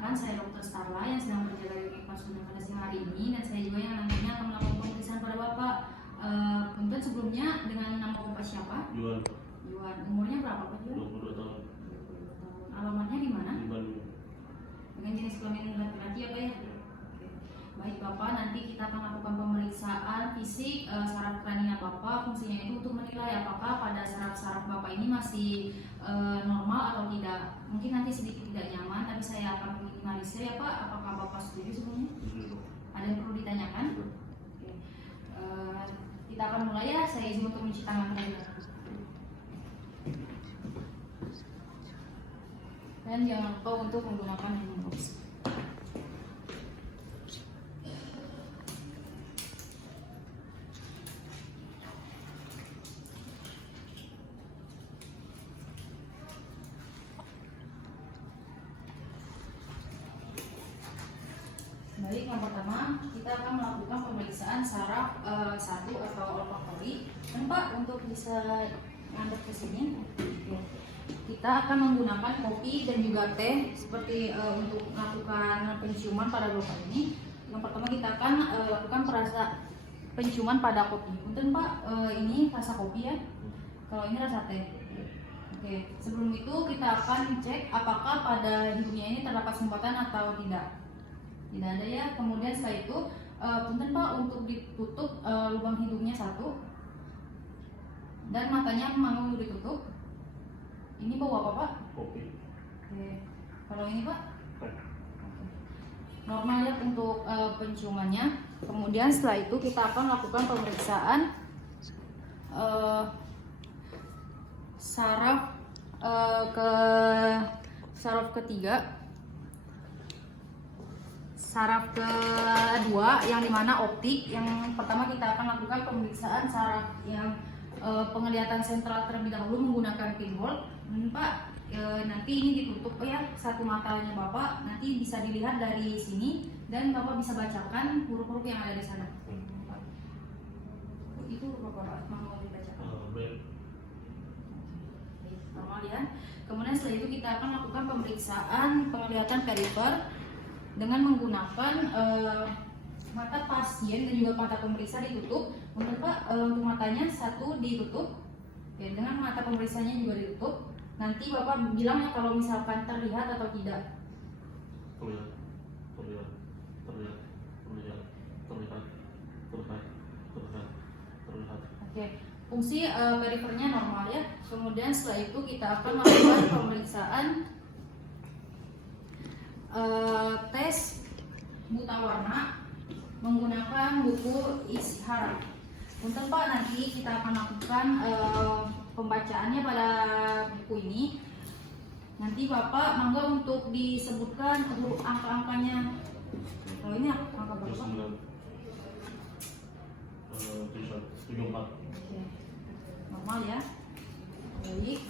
Perkenalkan, saya Dr. Starla yang sedang berjaga di unit konsultan pada siang hari ini, dan saya juga yang nantinya akan melakukan pemeriksaan pada Bapak. Punten sebelumnya, dengan nama Bapak siapa? Yuan. Yuan. Umurnya berapa Pak Yuan? 22 tahun. 22 tahun. Alamatnya di mana? Di Bandung. Dengan jenis kelamin laki-laki apa ya? Oke. Baik Bapak, nanti kita akan lakukan pemeriksaan fisik saraf kranial Bapak. Fungsinya itu untuk menilai apakah pada saraf-saraf Bapak ini masih normal atau tidak. Mungkin nanti sedikit tidak nyaman, tapi saya akan meminimalisir ya Pak. Apakah Bapak setuju sebelumnya? Ada yang perlu ditanyakan? Oke. Kita akan mulai ya. Saya izin untuk mencuci tangan dulu. Dan jangan lupa untuk menggunakan hand gloves. Baik, yang pertama kita akan melakukan pemeriksaan saraf satu atau olfaktori. Dan Pak, untuk bisa ngadep ke sini, kita akan menggunakan kopi dan juga teh seperti untuk melakukan penciuman pada Bapak ini. Yang pertama kita akan lakukan penciuman pada kopi. Punten Pak, ini rasa kopi ya. Kalau ini rasa teh. Oke, sebelum itu kita akan cek apakah pada hidungnya ini terdapat sumbatan atau tidak. Tidak ada ya. Kemudian setelah itu, punten Pak, untuk ditutup lubang hidungnya satu dan matanya mau ditutup. Ini bau apa Pak? Kopi. Oke. Kalau ini Pak? Teh. Normal ya untuk penciumannya. Kemudian setelah itu kita akan lakukan pemeriksaan saraf saraf ketiga, saraf kedua yang dimana optik. Yang pertama kita akan lakukan pemeriksaan saraf yang penglihatan sentral terlebih dahulu menggunakan pinhole. Pak, nanti ini ditutup ya satu matanya Bapak, nanti bisa dilihat dari sini dan Bapak bisa bacakan huruf-huruf yang ada di sana. Itu huruf apa Pak? Mau dibacakan? Normal ya. Kemudian setelah itu kita akan lakukan pemeriksaan penglihatan perifer dengan menggunakan mata pasien dan juga mata pemeriksa ditutup. Untuk Pak, untuk matanya satu ditutup, ya, dengan mata pemeriksanya juga ditutup. Nanti Bapak bilang ya kalau misalkan terlihat atau tidak. Terlihat. Oke, fungsi perifernya normal ya. Kemudian setelah itu kita akan melakukan pemeriksaan tes buta warna menggunakan buku isyarat. Untuk Pak, nanti kita akan lakukan pembacaannya pada buku ini. Nanti Bapak mangga untuk disebutkan angka-angkanya. Kalau ini angka berapa? 74. Oke. Normal ya. Baik.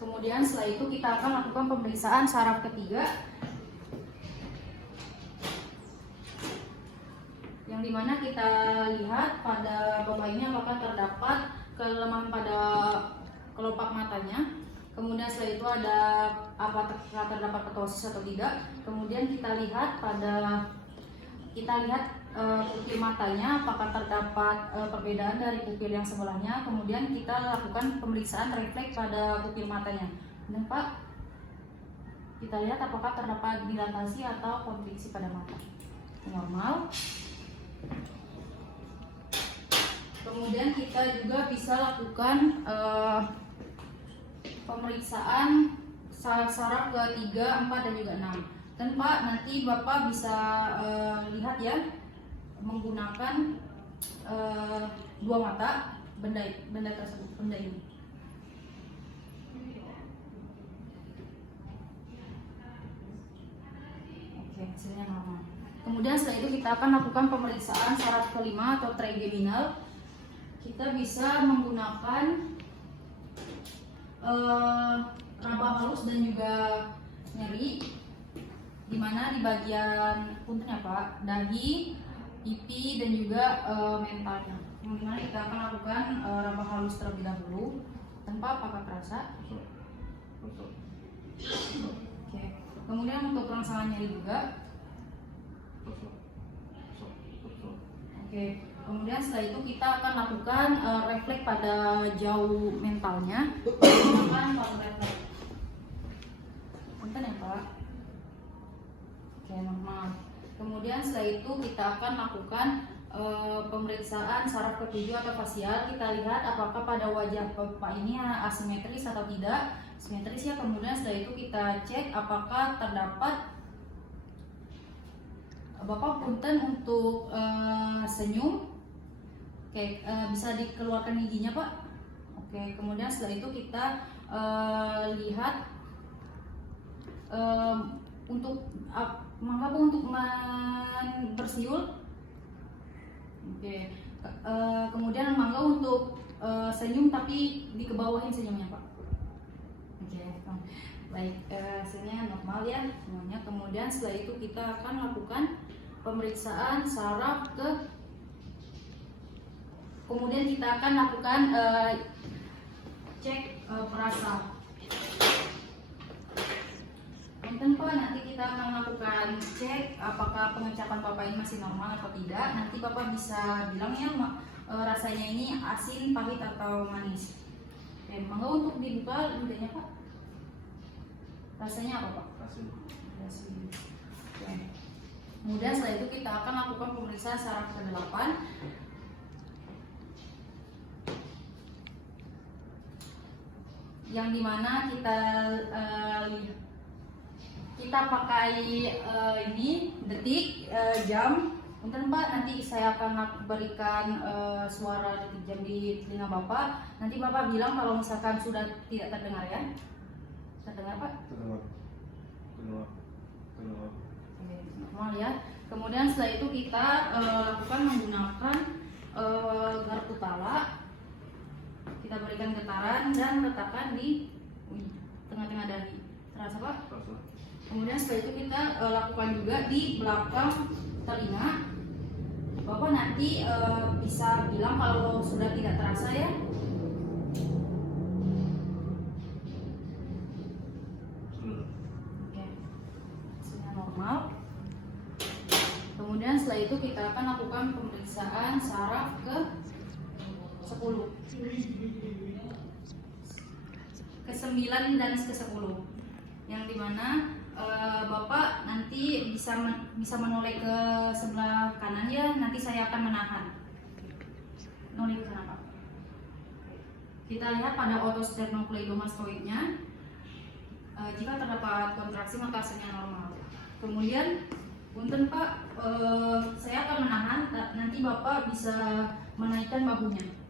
Kemudian setelah itu kita akan lakukan pemeriksaan saraf ketiga, yang dimana kita lihat pada Bapak ini apakah terdapat kelemahan pada kelopak matanya. Kemudian setelah itu ada apakah terdapat ptosis atau tidak. Kemudian kita lihat pupil matanya apakah terdapat perbedaan dari pupil yang sebelahnya. Kemudian kita lakukan pemeriksaan refleks pada pupil matanya. Dan Pak, kita lihat apakah terdapat dilatasi atau kontriksi pada mata. Normal. Kemudian kita juga bisa lakukan pemeriksaan saraf ke 3, 4 dan juga 6. Dan Pak, nanti Bapak bisa lihat ya menggunakan dua mata benda tersebut, benda ini. Oke, hasilnya normal. Kemudian setelah itu kita akan lakukan pemeriksaan saraf kelima atau trigeminal. Kita bisa menggunakan raba halus dan juga nyeri, dimana di bagian punten ya Pak, dahi, pipi dan juga mentalnya. Yang dimana kita akan lakukan raba halus terlebih dahulu. Tanpa apakah terasa? Oke. Kemudian untuk rangsangan nyeri juga. Oke. Kemudian setelah itu kita akan lakukan refleks pada jauh mentalnya. Menggunakan pound refleks. Punten ya Pak. Oke, normal. Kemudian setelah itu kita akan lakukan pemeriksaan saraf ketujuh atau fasial. Kita lihat apakah pada wajah Bapak ini asimetris atau tidak. Simetris ya. Kemudian setelah itu kita cek apakah terdapat Bapak punten untuk senyum. Oke, bisa dikeluarkan giginya Pak. Oke, kemudian setelah itu kita lihat untuk mangga Bu untuk bersiul. Oke, kemudian mangga untuk senyum tapi dikebawahin senyumnya Pak. Oke, baik, hasilnya normal ya semuanya. Kemudian setelah itu kita akan lakukan pemeriksaan saraf kemudian kita akan lakukan cek perasa. Mungkin Pak, nanti kita akan lakukan cek apakah pengecapan Bapak ini masih normal atau tidak. Nanti Bapak bisa bilang ya rasanya ini asin, pahit atau manis. Oke, mangga untuk dibuka lidahnya Pak. Rasanya apa Pak? Asin. Asin. Oke. Kemudian setelah itu kita akan lakukan pemeriksaan saraf ke-8. Yang dimana kita pakai ini detik, jam. Punten Pak, nanti saya akan berikan suara detik jam di telinga Bapak. Nanti Bapak bilang kalau misalkan sudah tidak terdengar ya. Terdengar Pak? Terdengar. Oke, normal ya. Kemudian setelah itu kita lakukan menggunakan garpu tala. Kita berikan getaran dan letakkan di tengah-tengah dahi. Terasa Pak? Terasa. Kemudian setelah itu kita lakukan juga di belakang telinga. Bapak nanti bisa bilang kalau sudah tidak terasa ya. Sudah. Oke, hasilnya normal. Kemudian setelah itu kita akan lakukan pemeriksaan saraf ke-10, ke-9 dan ke-10, yang dimana Bapak nanti bisa menoleh ke sebelah kanan ya. Nanti saya akan menahan. Noleh ke sana Pak. Kita lihat pada otosternocleidomastoidnya. Jika terdapat kontraksi maka hasilnya normal. Kemudian punten Pak, saya akan menahan. Nanti Bapak bisa menaikkan bahunya.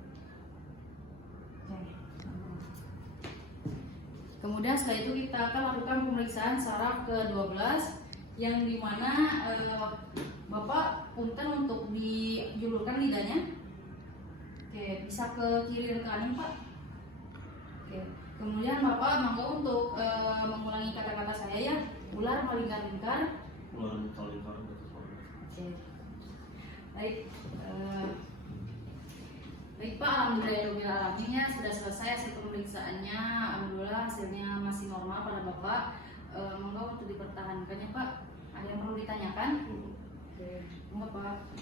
Kemudian setelah itu kita akan lakukan pemeriksaan saraf ke-12, yang dimana Bapak punten untuk dijulurkan lidahnya. Oke, bisa ke kiri dan kanan Pak. Oke. Kemudian Bapak mangga untuk mengulangi kata-kata saya ya. Ular melingkar-lingkar. Ular melingkar-lingkar. Oke. Baik. Baik Pak, alhamdulillah sudah selesai hasil pemeriksaannya. Alhamdulillah hasilnya masih normal pada Bapak. Monggo untuk dipertahankannya Pak. Ada yang perlu ditanyakan? Oke. Monggo Pak.